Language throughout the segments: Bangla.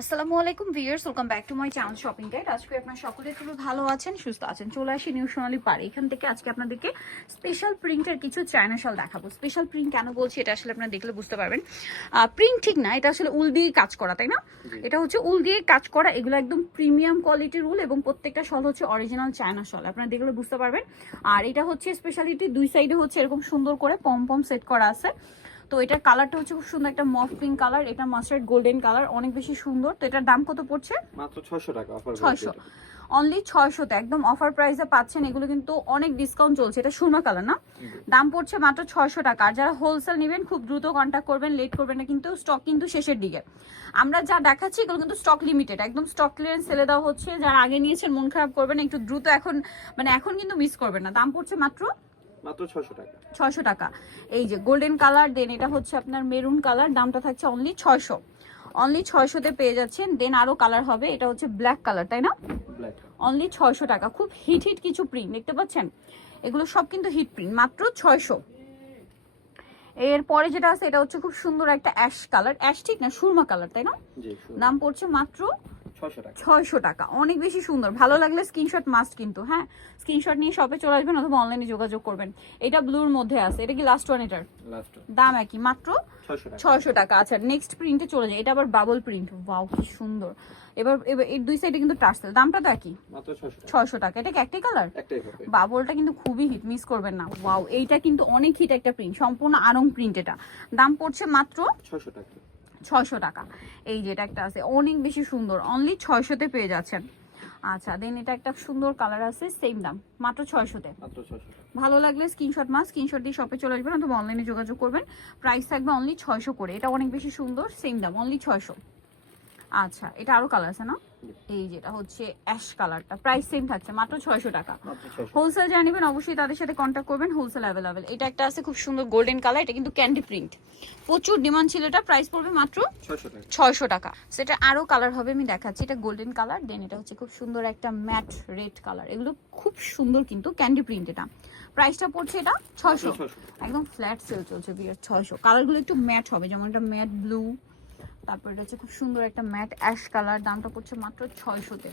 আসসালামু আলাইকুম viewers, welcome back to my channel shopping guide. আজকে আপনারা সকলে খুবই ভালো আছেন, সুস্থ আছেন। চলে আসি নিউ সোনালী পাড়। এখান থেকে আজকে আপনাদেরকে স্পেশাল প্রিন্টের কিছু চায়না শাল দেখাবো। স্পেশাল প্রিন্ট কেন বলছি এটা আসলে আপনারা দেখলে বুঝতে পারবেন। প্রিন্ট ঠিক না, এটা আসলে উল দিয়ে কাজ করা, তাই না? এটা হচ্ছে উল দিয়ে কাজ করা, এগুলো একদম প্রিমিয়াম কোয়ালিটির উল এবং প্রত্যেকটা শাল হচ্ছে অরিজিনাল চায়না শাল, আপনারা দেখলে বুঝতে পারবেন। আর এটা হচ্ছে স্পেশালিটি, দুই সাইডে হচ্ছে এরকম সুন্দর করে পম পম সেট করা আছে। তো এটার কালারটা হচ্ছে খুব সুন্দর, একটা মফ পিঙ্ক কালার, এটা মাস্টার্ড গোল্ডেন কালার, অনেক বেশি সুন্দর। তো এটার দাম কত পড়ছে? মাত্র 600 টাকা অফার। 600, অনলি 600 তে একদম অফার প্রাইসে পাচ্ছেন। এগুলো কিন্তু অনেক ডিসকাউন্ট চলছে। এটা সুরমা কালার না, দাম পড়ছে মাত্র 600 টাকা। আর যারা হোলসেল নেবেন খুব দ্রুত কন্ট্যাক্ট করবেন, লেট করবেন না, কিন্তু স্টক কিন্তু শেষের দিকে। আমরা যা দেখাচ্ছি এগুলো কিন্তু স্টক লিমিটেড, একদম স্টক ক্লিয়ারেন্স সেলে দেওয়া হচ্ছে। যারা আগে নিয়েছেন মন খারাপ করবেন না, একটু দ্রুত এখন এখন কিন্তু মিস করবেন না। দাম পড়ছে মাত্র 600 টাকা। 600 টাকা। এই যে গোল্ডেন কালার, দেন এটা হচ্ছে আপনার মেরুন কালার, দামটা থাকছে অনলি 600। অনলি 600 তে পেয়ে যাচ্ছেন। দেন আরো কালার হবে, এটা হচ্ছে ব্ল্যাক কালার, তাই না? ব্ল্যাক। অনলি 600 টাকা। খুব হিট হিট কিছু প্রিন্ট দেখতে পাচ্ছেন, এগুলো সব কিন্তু হিট প্রিন্ট, মাত্র 600। এরপরে যেটা আছে এটা হচ্ছে খুব সুন্দর একটা অ্যাশ কালার, অ্যাশ ঠিক না, সুরমা কালার, তাই না? জি, দাম পড়ছে মাত্র 600 টাকা। 600 টাকা। অনেক বেশি সুন্দর, ভালো লাগলে স্ক্রিনশট মাস্ট কিন্তু, হ্যাঁ স্ক্রিনশট নিয়ে শপে চলে আসবেন অথবা অনলাইনে যোগাযোগ করবেন। এটা ব্লুর মধ্যে আছে, এটা কি লাস্ট ওয়ান? এটার লাস্ট দাম একই, মাত্র 600 টাকা। 600 টাকা। আচ্ছা নেক্সট প্রিন্টে চলে যায়, এটা আবার বাবল প্রিন্ট, ওয়াও কি সুন্দর। এবার এবার এর দুই সাইডে কিন্তু টার্সেল, দামটা তো একই, মাত্র 600 টাকা। 600 টাকা। এটা কি একটাই কালার? একটাই হবে। বাবলটা কিন্তু খুবই হিট, মিস করবেন না। ওয়াও, এইটা কিন্তু অনেক হিট একটা প্রিন্ট, সম্পূর্ণ আরং প্রিন্ট। এটা দাম পড়ছে মাত্র 600 টাকা। 600 টাকা। এই যে এটা একটা আছে অনেক বেশি সুন্দর, অনলি 600 তে পেয়ে যাচ্ছেন। আচ্ছা দেন এটা একটা সুন্দর কালার আছে, সেম দাম, মাত্র 600 তে। মাত্র 600 টাকা। ভালো লাগলে স্ক্রিনশট দিয়ে শপে চলে আসবেন অথবা অনলাইনে যোগাযোগ করবেন। প্রাইস থাকবে অনলি 600 করে। এটা অনেক বেশি সুন্দর, সেম দাম, অনলি 600। আচ্ছা এটা আরো কালার আছে না, এই যেটা হচ্ছে অ্যাশ কালারটা, প্রাইস সেম থাকছে, মাত্র 600 টাকা। মাত্র 600। হোলসেল যারা নেবেন অবশ্যই তাদের সাথে কন্ট্যাক্ট করবেন, হোলসেল অ্যাভেলেবেল। এটা একটা আছে খুব সুন্দর গোল্ডেন কালার, এটা কিন্তু ক্যান্ডি প্রিন্ট, প্রচুর ডিমান্ড ছিল। এটা প্রাইস পড়বে মাত্র 600 টাকা। 600 টাকা। সেটা আরো কালার হবে, আমি দেখাচ্ছি। এটা গোল্ডেন কালার, দেন এটা হচ্ছে খুব সুন্দর একটা ম্যাট রেড কালার, এগুলো খুব সুন্দর কিন্তু ক্যান্ডি প্রিন্ট। এটা প্রাইসটা পড়ছে এটা 600, একদম ফ্ল্যাট সেল চলছে বিয়ার। 600। কালারগুলো একটু ম্যাট হবে, যেমন এটা ম্যাট ব্লু, তারপর এটা হচ্ছে খুব সুন্দর একটা ম্যাট অ্যাশ কালার, দামটা পড়ছে মাত্র 600 তে।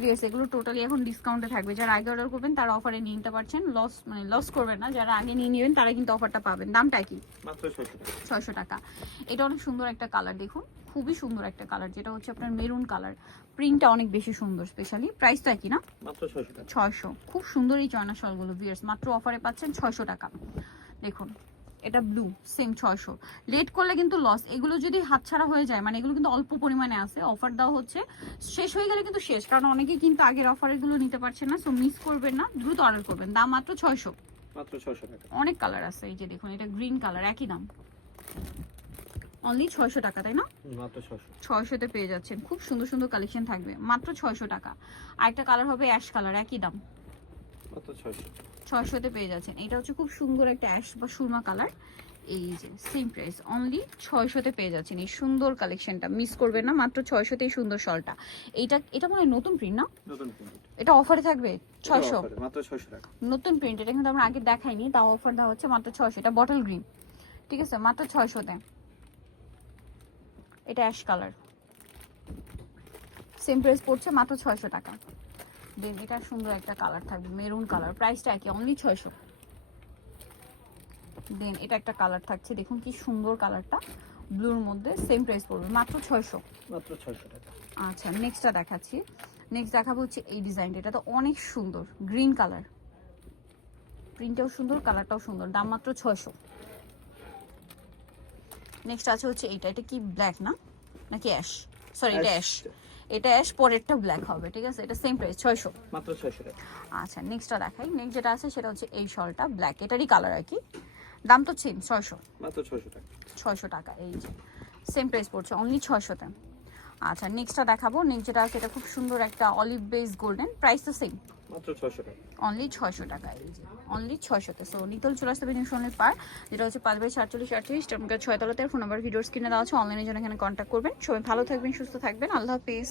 বিয়ার্স এগুলো টোটালি এখন ডিসকাউন্টে থাকবে, যারা আগে অর্ডার করবেন তারা অফারে নিয়ে নিতে পারছেন, লস করবেন না। যারা আগে নিয়ে নেবেন তারা কিন্তু অফারটা পাবেন। দামটা কি? মাত্র 600 টাকা। 600 টাকা। এটা অনেক সুন্দর একটা কালার, দেখুন খুবই সুন্দর একটা কালার, যেটা হচ্ছে আপনার মেরুন কালার, প্রিন্টটা অনেক বেশি সুন্দর। স্পেশালি প্রাইস তো একই না, মাত্র 600 টাকা। 600। খুব সুন্দর এই চয়না শালগুলো ভিউয়ার্স, মাত্র অফারে পাচ্ছেন 600 টাকা। দেখুন এটা ব্লু, সেম 600। লেট করলে কিন্তু লস, এগুলো যদি হাতছাড়া হয়ে যায়, এগুলো কিন্তু অল্প পরিমাণে আছে, অফার দেওয়া হচ্ছে, শেষ হয়ে গেলে কিন্তু শেষ, কারণ অনেকেই কিন্তু আগের অফারগুলো নিতে পারছে না। সো মিস করবেন না, দ্রুত অর্ডার করবেন। দাম মাত্র 600। মাত্র 600 টাকা। অনেক কালার আছে, এই যে দেখুন এটা গ্রিন কালার, একই দাম, অনলি 600 টাকা, তাই না? মাত্র 600। 600 তে পেয়ে যাচ্ছেন, খুব সুন্দর সুন্দর কালেকশন থাকবে, মাত্র 600 টাকা। আরেকটা কালার হবে অ্যাশ কালার, একই দাম, মাত্র 600। 600 তে পেয়ে যাচ্ছেন। এটা হচ্ছে খুব সুন্দর একটা অ্যাশ বা সুরমা কালার, এই যে সেম প্রাইস, অনলি 600 তে পেয়ে যাচ্ছেন। এই সুন্দর কালেকশনটা মিস করবেন না, মাত্র 600 তেই সুন্দর শলটা। এটা মনে হয় নতুন প্রিন্ট না, নতুন প্রিন্ট। এটা অফারে থাকবে 600। মাত্র 600 টাকা। নতুন প্রিন্ট, এটা কিন্তু আমরা আগে দেখাইনি, তাও অফার দেওয়া হচ্ছে মাত্র 600। এটা বটল গ্রিন, ঠিক আছে, মাত্র 600 তে। এটা অ্যাশ কালার, সেম প্রাইস পড়ছে মাত্র 600 টাকা। দেন এটা সুন্দর একটা কালার থাকবে, মেরুন কালার, প্রাইসটা একই, অনলি 600। দেন এটা একটা কালার থাকছে, দেখুন কি সুন্দর কালারটা, ব্লুর মধ্যে, সেম প্রাইস পড়বে মাত্র 600। মাত্র 600 টাকা। আচ্ছা নেক্সটটা দেখাচ্ছি। নেক্সট দেখাবো হচ্ছে এই ডিজাইনটা, এটা তো অনেক সুন্দর, গ্রিন কালার, প্রিন্টটাও সুন্দর, কালারটাও সুন্দর, দাম মাত্র 600। নেক্সট আছে হচ্ছে এইটা, এটা কি ব্ল্যাক না নাকি অ্যাশ? সরি এটা অ্যাশ, এটা অ্যাশ, পরেরটা ব্ল্যাক হবে, ঠিক আছে। এটা সেম প্রাইস 600। মাত্র 600 টাকা। আচ্ছা নেক্সটটা দেখাই। নেক্সট যেটা আছে সেটা হচ্ছে এই শলটা, ব্ল্যাক, এটারই কালার আর কি, দাম তো সেম 600। মাত্র 600 টাকা। 600 টাকা, এই যে সেম প্রাইস পড়ছে অনলি 600 তে। আচ্ছা নেক্সটটা দেখাবো। নেক্সট যেটা আছে এটা খুব সুন্দর একটা অলিভ বেস গোল্ডেন, প্রাইস তো সেম, মাত্র 600 টাকা। অনলি 600 টাকা, এই যে অনলি 600 তে। সো নিতল চলে আসতে হবে নিউ সোনালী পার, যেটা হচ্ছে 5/47 টার্মিনাল 6 তলাতে। ফোন নাম্বার ভিডিওর স্ক্রিনে দেওয়া আছে, অনলাইনে জন্য এখানে কন্ট্যাক্ট করবেন। সবাই ভালো থাকবেন, সুস্থ থাকবেন, আল্লাহ হাফিজ।